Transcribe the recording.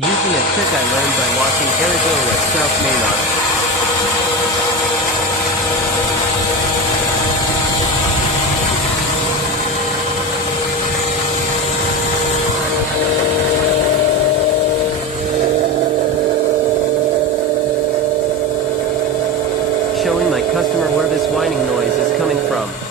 Using a trick I learned by watching Arigo at South Maynard. Showing my customer where this whining noise is coming from.